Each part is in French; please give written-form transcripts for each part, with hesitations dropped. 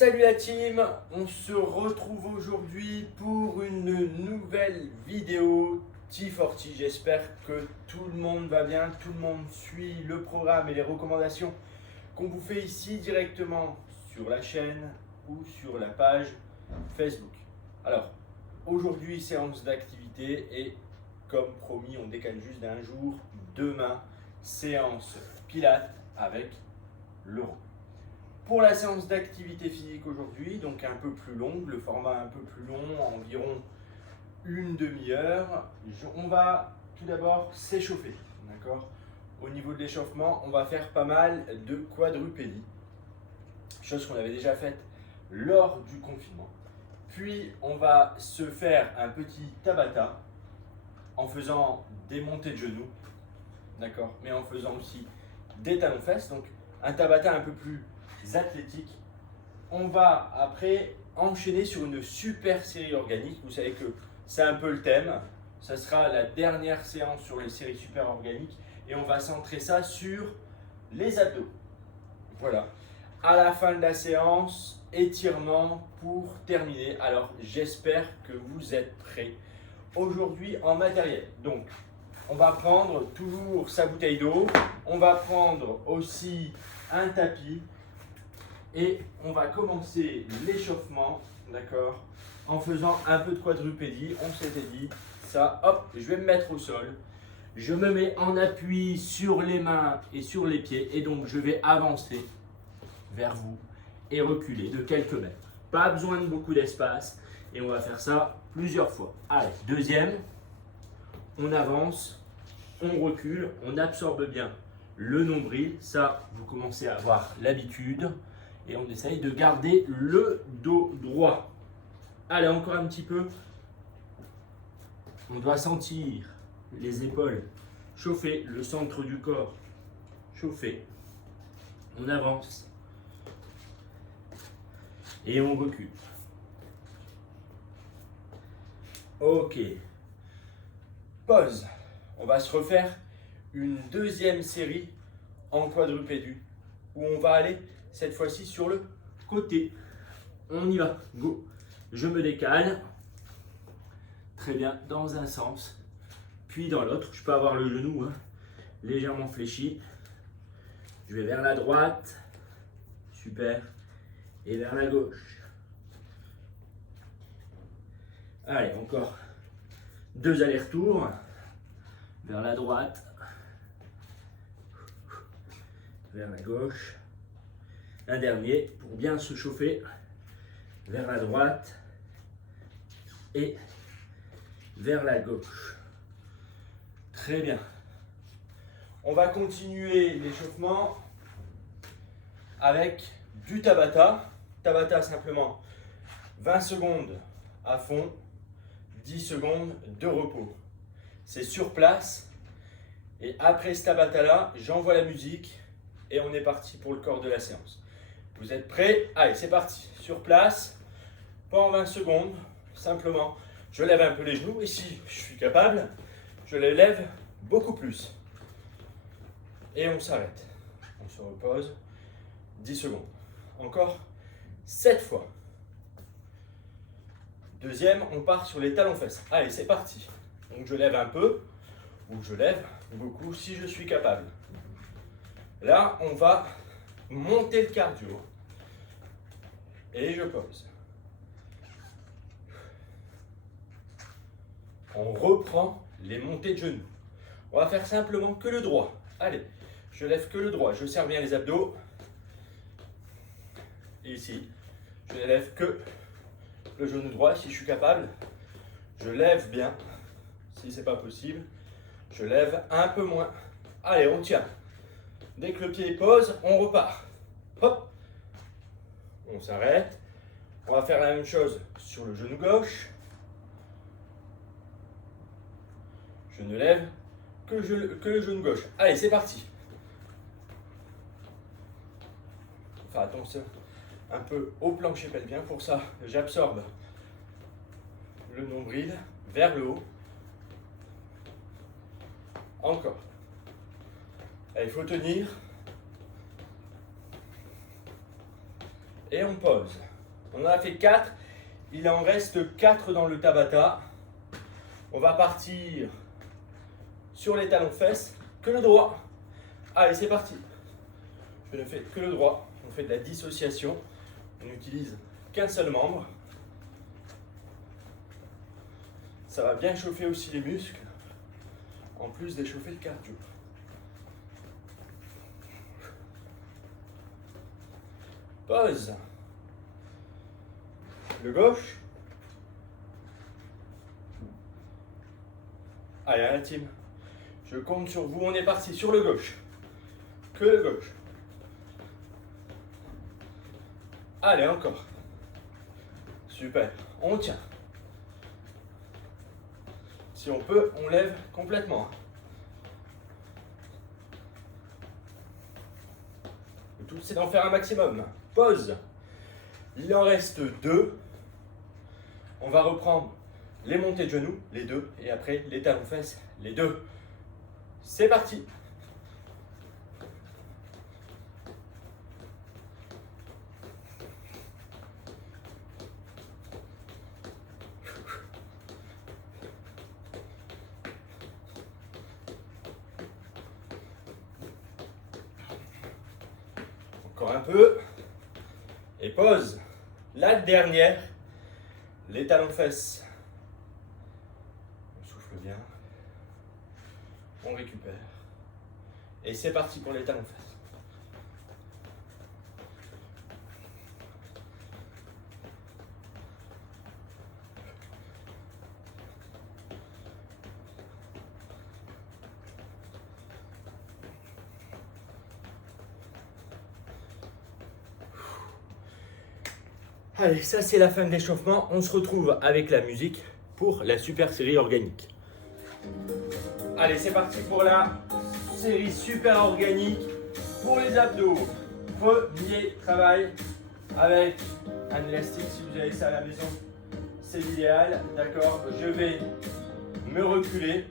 Salut la team, on se retrouve aujourd'hui pour une nouvelle vidéo T40. J'espère que tout le monde va bien, tout le monde suit le programme et les recommandations qu'on vous fait ici directement sur la chaîne ou sur la page Facebook. Alors, aujourd'hui séance d'activité et comme promis, on décale juste d'un jour. Demain, séance pilates avec Laurent. Pour la séance d'activité physique aujourd'hui, donc un peu plus longue, le format un peu plus long, environ une demi-heure, on va tout d'abord s'échauffer, d'accord? Au niveau de l'échauffement, on va faire pas mal de quadrupédie, chose qu'on avait déjà faite lors du confinement. Puis on va se faire un petit tabata en faisant des montées de genoux, d'accord? Mais en faisant aussi des talons-fesses, donc un tabata un peu plus athlétique. On va après enchaîner sur une super série organique. Vous savez que c'est un peu le thème. Ça sera la dernière séance sur les séries super organiques et on va centrer ça sur les abdos. Voilà. À la fin de la séance, étirement pour terminer. Alors j'espère que vous êtes prêts aujourd'hui en matériel. Donc on va prendre toujours sa bouteille d'eau. On va prendre aussi un tapis. Et on va commencer l'échauffement, d'accord, en faisant un peu de quadrupédie. On s'était dit, ça, hop, je vais me mettre au sol. Je me mets en appui sur les mains et sur les pieds. Et donc, je vais avancer vers vous et reculer de quelques mètres. Pas besoin de beaucoup d'espace. Et on va faire ça plusieurs fois. Allez, deuxième, on avance, on recule, on absorbe bien le nombril. Ça, vous commencez à avoir l'habitude. Et on essaye de garder le dos droit. Allez, encore un petit peu. On doit sentir les épaules chauffer, le centre du corps chauffer. On avance. Et on recule. Ok. Pause. On va se refaire une deuxième série en quadrupédie où on va aller cette fois-ci sur le côté. On y va, go. Je me décale. Très bien, dans un sens, puis dans l'autre. Je peux avoir le genou légèrement fléchi. Je vais vers la droite. Super. Et vers la gauche. Allez, encore 2 allers-retours. Vers la droite. Vers la gauche. Un dernier pour bien se chauffer vers la droite et vers la gauche. Très bien. On va continuer l'échauffement avec du tabata. Tabata simplement 20 secondes à fond, 10 secondes de repos. C'est sur place et après ce tabata là, j'envoie la musique et on est parti pour le corps de la séance. Vous êtes prêts? Allez, c'est parti. Sur place, pendant 20 secondes, simplement, je lève un peu les genoux. Et si je suis capable, je les lève beaucoup plus. Et on s'arrête. On se repose. 10 secondes. Encore 7 fois. Deuxième, on part sur les talons-fesses. Allez, c'est parti. Donc je lève un peu, ou je lève beaucoup si je suis capable. Là, on va monter le cardio. Et je pose. On reprend les montées de genoux. On va faire simplement que le droit. Allez, je lève que le droit. Je serre bien les abdos. Et ici, je ne lève que le genou droit si je suis capable. Je lève bien. Si ce n'est pas possible, je lève un peu moins. Allez, on tient. Dès que le pied pose, on repart. Hop. On s'arrête. On va faire la même chose sur le genou gauche. Je ne lève que le genou gauche. Allez, c'est parti. Enfin, attention, un peu au plancher pelvien. Pour ça, j'absorbe le nombril vers le haut. Encore. Allez, il faut tenir. Et on pose. On en a fait 4. Il en reste 4 dans le Tabata. On va partir sur les talons-fesses, que le droit. Allez, c'est parti. Je ne fais que le droit. On fait de la dissociation. On n'utilise qu'un seul membre. Ça va bien chauffer aussi les muscles, en plus d'échauffer le cardio. Pause. Le gauche. Allez, à la team. Je compte sur vous. On est parti sur le gauche. Que le gauche. Allez, encore. Super. On tient. Si on peut, on lève complètement. Le tout, c'est d'en faire un maximum. Pause. Il en reste 2. On va reprendre les montées de genoux, les 2, et après les talons-fesses, les 2. C'est parti. Encore un peu. Et pause. La dernière. Les talons-fesses. On souffle bien. On récupère. Et c'est parti pour les talons-fesses. Allez, ça c'est la fin de l'échauffement. On se retrouve avec la musique pour la super série organique. Allez, c'est parti pour la série super organique pour les abdos. Premier travail avec un élastique. Si vous avez ça à la maison, c'est l'idéal. D'accord, je vais me reculer.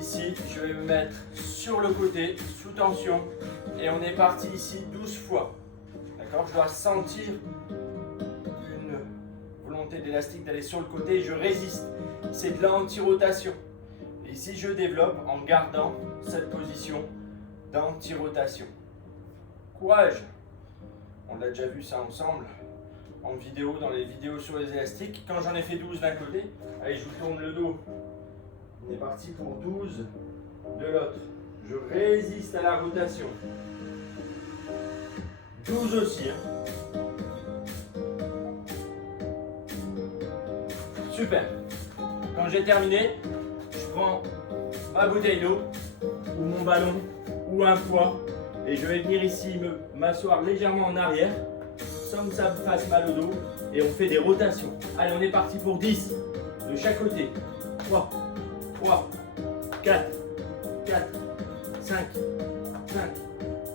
Ici, je vais me mettre sur le côté, sous tension. Et on est parti ici 12 fois. D'accord, je dois sentir une volonté d'élastique d'aller sur le côté. Je résiste. C'est de l'anti-rotation. Et ici, je développe en gardant cette position d'anti-rotation. Courage. On l'a déjà vu ça ensemble en vidéo, dans les vidéos sur les élastiques. Quand j'en ai fait 12 d'un côté, allez, je vous tourne le dos. On est parti pour 12 de l'autre. Je résiste à la rotation. 12 aussi. Super. Quand j'ai terminé, je prends ma bouteille d'eau ou mon ballon ou un poids et je vais venir ici m'asseoir légèrement en arrière sans que ça me fasse mal au dos et on fait des rotations. Allez, on est parti pour 10 de chaque côté. 3, 4, 5,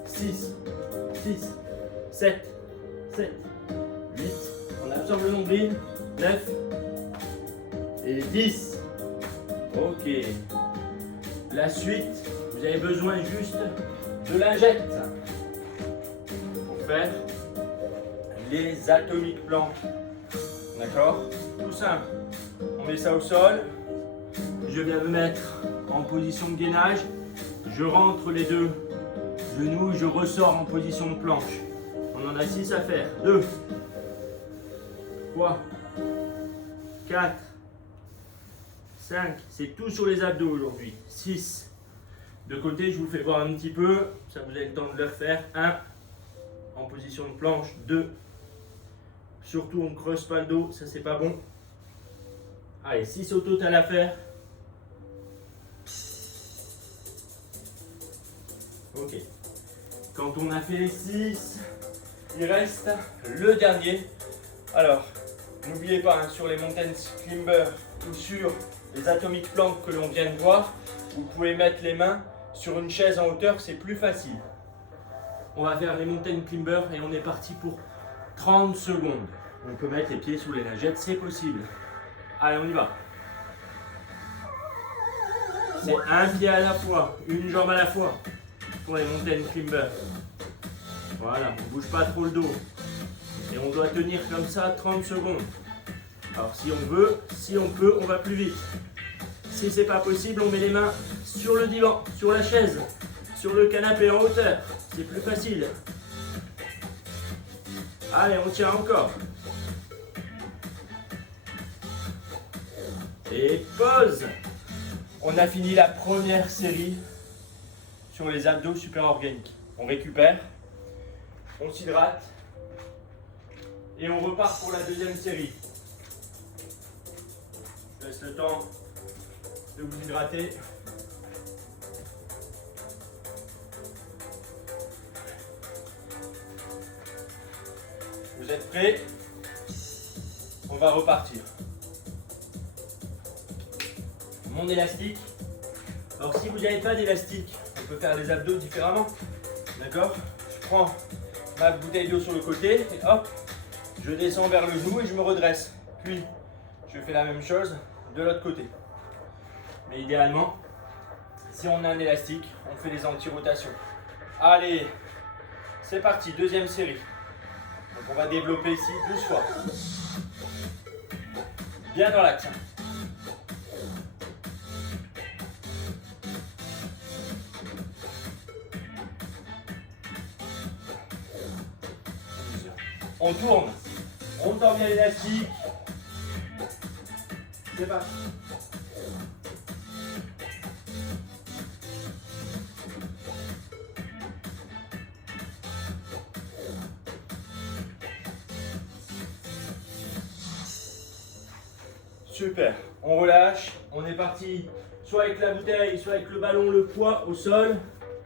6, 7, 8, on absorbe le nombril, 9 et 10. Ok. La suite, vous avez besoin juste de lingettes pour faire les atomiques planches. D'accord? Tout simple. On met ça au sol. Je viens me mettre en position de gainage. Je rentre les deux genoux, je ressors en position de planche. On en a 6 à faire. 2, 3, 4, 5. C'est tout sur les abdos aujourd'hui. 6. De côté, je vous fais voir un petit peu. Ça, vous avez le temps de le faire. 1. En position de planche. 2. Surtout, on ne creuse pas le dos. Ça, c'est pas bon. Allez, 6 au total à faire. Ok. Quand on a fait les 6, il reste le dernier. Alors, n'oubliez pas, hein, sur les mountain climbers ou sur les atomic planks que l'on vient de voir, vous pouvez mettre les mains sur une chaise en hauteur, c'est plus facile. On va faire les mountain climbers et on est parti pour 30 secondes. On peut mettre les pieds sous les lingettes, c'est possible. Allez, on y va. C'est un pied à la fois, une jambe à la fois pour les mountain climbers. Voilà, on ne bouge pas trop le dos. Et on doit tenir comme ça 30 secondes. Alors si on veut, si on peut, on va plus vite. Si c'est pas possible, on met les mains sur le divan, sur la chaise, sur le canapé en hauteur. C'est plus facile. Allez, on tient encore. Et pause. On a fini la première série sur les abdos super organiques. On récupère, on s'hydrate et on repart pour la deuxième série. Je laisse le temps de vous hydrater. Vous êtes prêts? On va repartir. Mon élastique. Alors si vous n'avez pas d'élastique, on peut faire les abdos différemment. D'accord? Je prends ma bouteille d'eau sur le côté et hop, je descends vers le genou et je me redresse. Puis je fais la même chose de l'autre côté. Mais idéalement, si on a un élastique, on fait les anti-rotations. Allez, c'est parti, deuxième série. Donc on va développer ici 12 fois. Bien dans l'axe. On tourne, on tend bien l'élastique. C'est parti. Super, on relâche, on est parti soit avec la bouteille, soit avec le ballon, le poids au sol.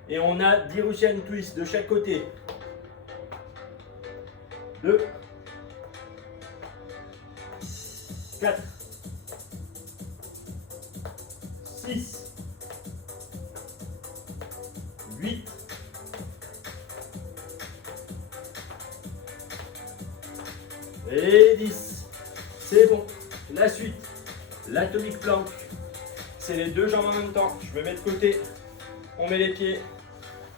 Et on a 10 Russian twists de chaque côté. 2, 4, 6, 8, 10. C'est bon. La suite, l'atomic plank. C'est les deux jambes en même temps. Je me mets de côté. On met les pieds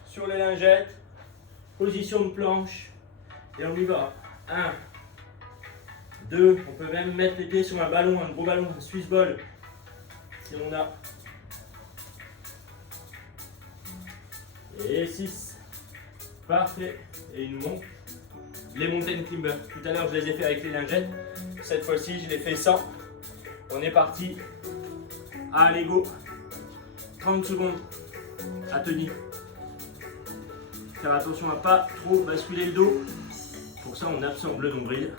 sur les lingettes. Position de planche. Et on y va. 1, 2. On peut même mettre les pieds sur un ballon, un gros ballon, un Swiss ball. Si on a. Et 6. Parfait. Et une monte. Les mountain climbers. Tout à l'heure, je les ai fait avec les lingettes. Cette fois-ci, je les fais sans. On est parti. Allez, go. 30 secondes à tenir. Faire attention à ne pas trop basculer le dos. Pour ça, on absorbe le nombril.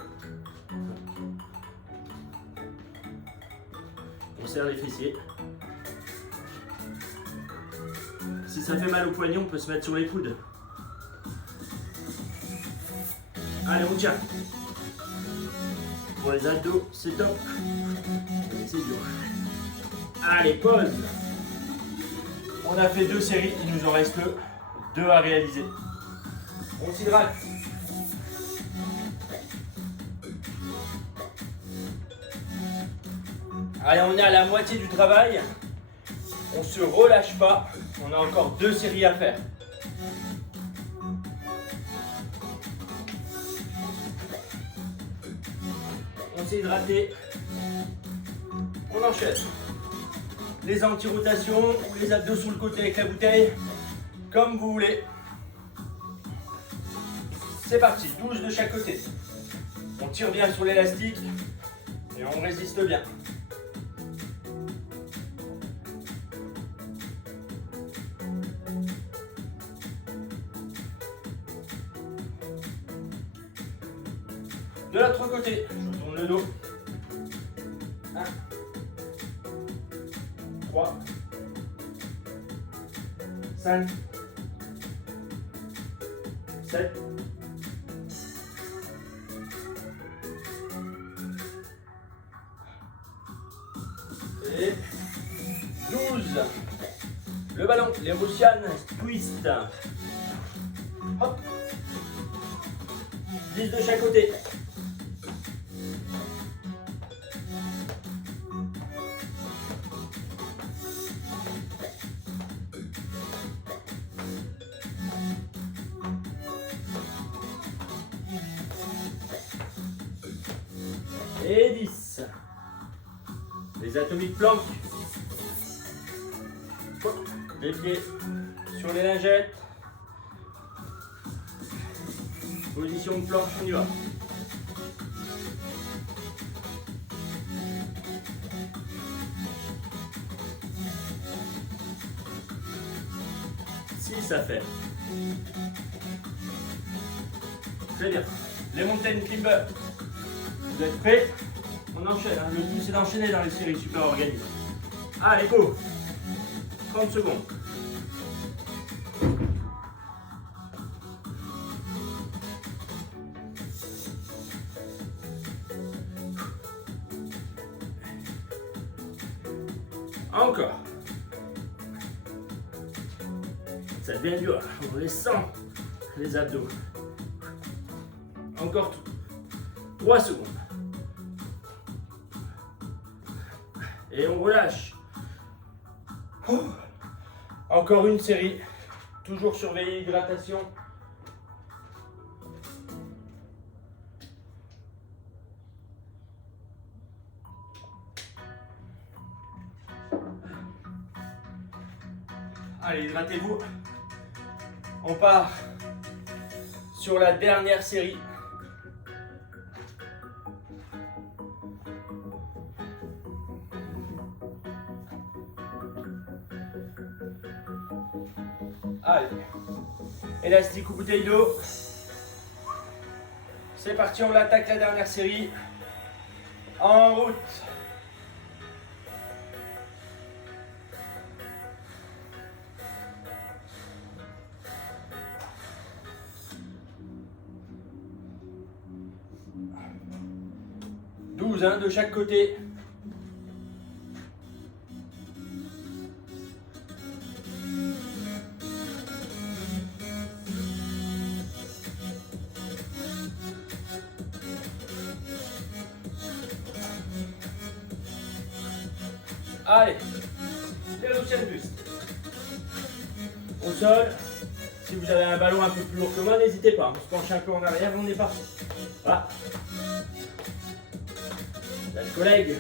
On serre les fessiers. Si ça fait mal au poignet, on peut se mettre sur les coudes. Allez, on tient. Pour les abdos, c'est top. Mais c'est dur. Allez, pause. On a fait 2 séries, il nous en reste 2 à réaliser. On s'hydrate. Allez, on est à la moitié du travail. On se relâche pas. On a encore 2 séries à faire. On s'est hydraté. On enchaîne. Les anti-rotations ou les abdos sur le côté avec la bouteille, comme vous voulez. C'est parti, 12 de chaque côté. On tire bien sur l'élastique et on résiste bien. De l'autre côté, je tourne le dos. 1, 3, 5, 7, 12. Le ballon, les Russian twist. Hop. 10 de chaque côté. Les atomiques planques. Les pieds sur les lingettes. Position de planche, on y va. Ça fait. Très bien. Les mountain climbers. Vous êtes prêts? On enchaîne. Hein. Le but c'est d'enchaîner dans les séries super organisées. Allez, go. 30 secondes. Encore. Ça devient dur, on les sent, les abdos. Encore 3 secondes. Et on relâche. Encore une série. Toujours surveiller l'hydratation. Allez, hydratez-vous. On part sur la dernière série. Allez, élastique ou bouteille d'eau. C'est parti, on attaque la dernière série. En route. De chaque côté. Allez, les Russian Boost. Au sol, si vous avez un ballon un peu plus lourd que moi, n'hésitez pas. On se penche un peu en arrière, on est parti. Voilà. Là, le collègue,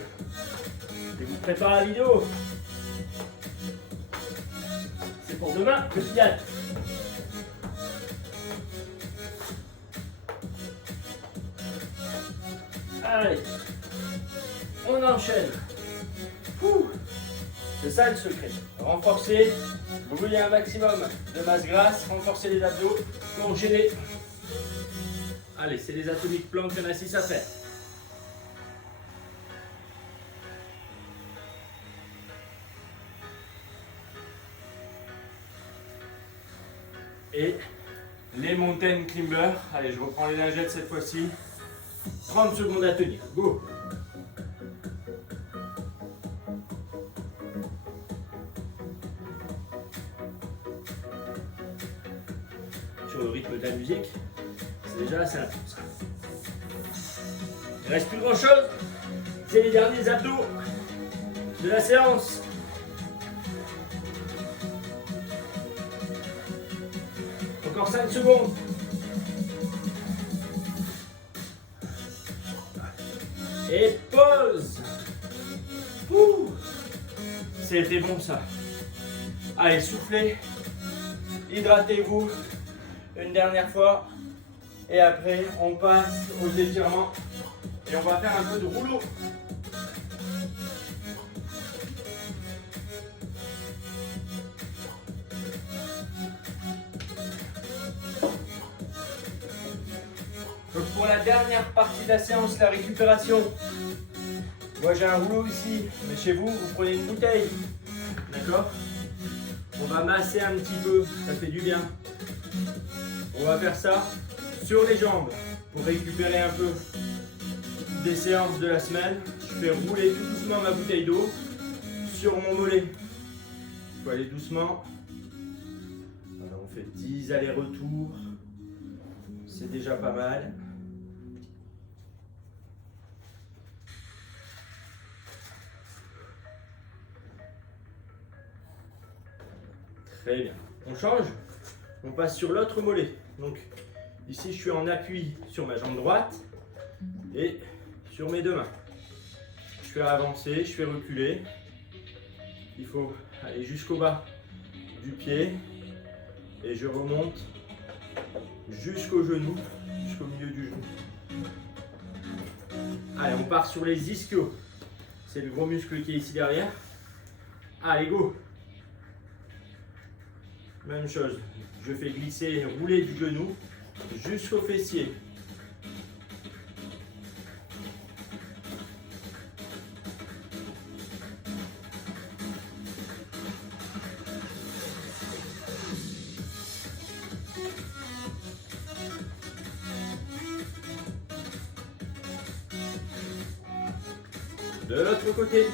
je vous prépare la vidéo. C'est pour demain, le pilates. Allez, on enchaîne. C'est ça le secret. Renforcer, brûler un maximum de masse grasse, renforcer les abdos, pour enchaîner. Allez, c'est les atomiques planques, il y en a 6 à faire. Et les mountain climbers. Allez, je reprends les lingettes cette fois-ci. 30 secondes à tenir. Go! Sur le rythme de la musique, c'est déjà assez intense. Il ne reste plus grand chose. C'est les derniers abdos de la séance. Encore 5 secondes. Et pause. C'était bon ça. Allez, soufflez. Hydratez-vous. Une dernière fois. Et après, on passe aux étirements. Et on va faire un peu de rouleau. Donc pour la dernière partie de la séance, la récupération, moi j'ai un rouleau ici, mais chez vous, vous prenez une bouteille, d'accord? On va masser un petit peu, ça fait du bien. On va faire ça sur les jambes pour récupérer un peu des séances de la semaine. Je fais rouler tout doucement ma bouteille d'eau sur mon mollet. Il faut aller doucement. Alors on fait 10 allers-retours. C'est déjà pas mal. Très bien. On change. On passe sur l'autre mollet. Donc ici je suis en appui sur ma jambe droite et sur mes deux mains. Je fais avancer, je fais reculer. Il faut aller jusqu'au bas du pied et je remonte jusqu'au genou, jusqu'au milieu du genou. Allez, on part sur les ischios. C'est le gros muscle qui est ici derrière. Allez, go. Même chose. Je fais glisser, rouler du genou jusqu'au fessier. De l'autre côté.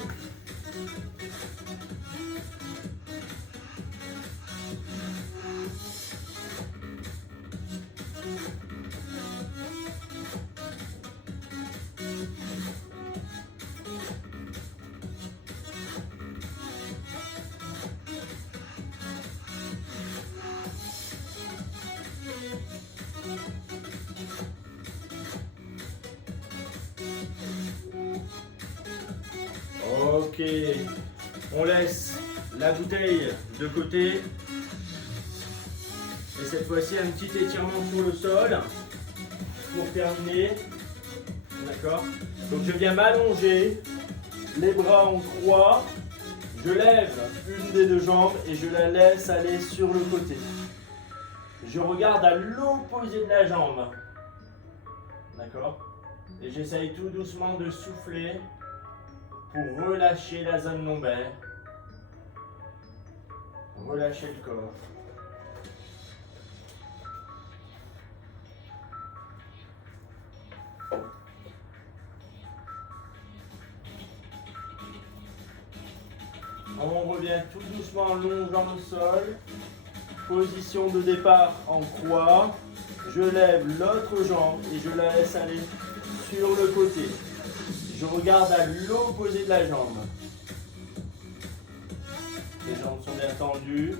Ok, on laisse la bouteille de côté. Et cette fois-ci, un petit étirement sur le sol pour terminer. D'accord? Donc je viens m'allonger, les bras en croix. Je lève une des deux jambes et je la laisse aller sur le côté. Je regarde à l'opposé de la jambe. D'accord? Et j'essaye tout doucement de souffler pour relâcher la zone lombaire, relâcher le corps. On revient tout doucement en longeant le sol. Position de départ en croix. Je lève l'autre jambe et je la laisse aller sur le côté. Je regarde à l'opposé de la jambe. Les jambes sont bien tendues.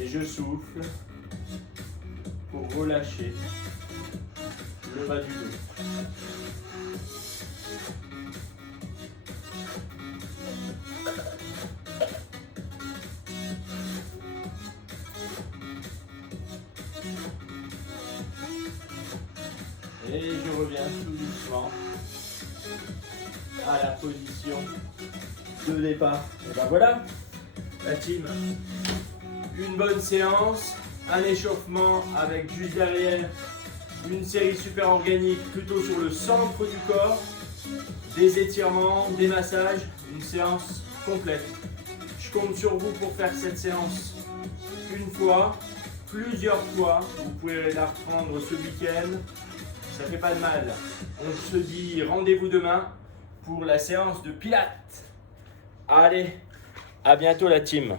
Et je souffle pour relâcher le bas du dos. Et je reviens tout doucement à la position de départ. Et ben voilà, la team. Une bonne séance, un échauffement avec juste derrière une série super organique plutôt sur le centre du corps, des étirements, des massages, une séance complète. Je compte sur vous pour faire cette séance une fois, plusieurs fois. Vous pouvez la reprendre ce week-end. Ça fait pas de mal. On se dit rendez-vous demain pour la séance de pilates. Allez, à bientôt la team.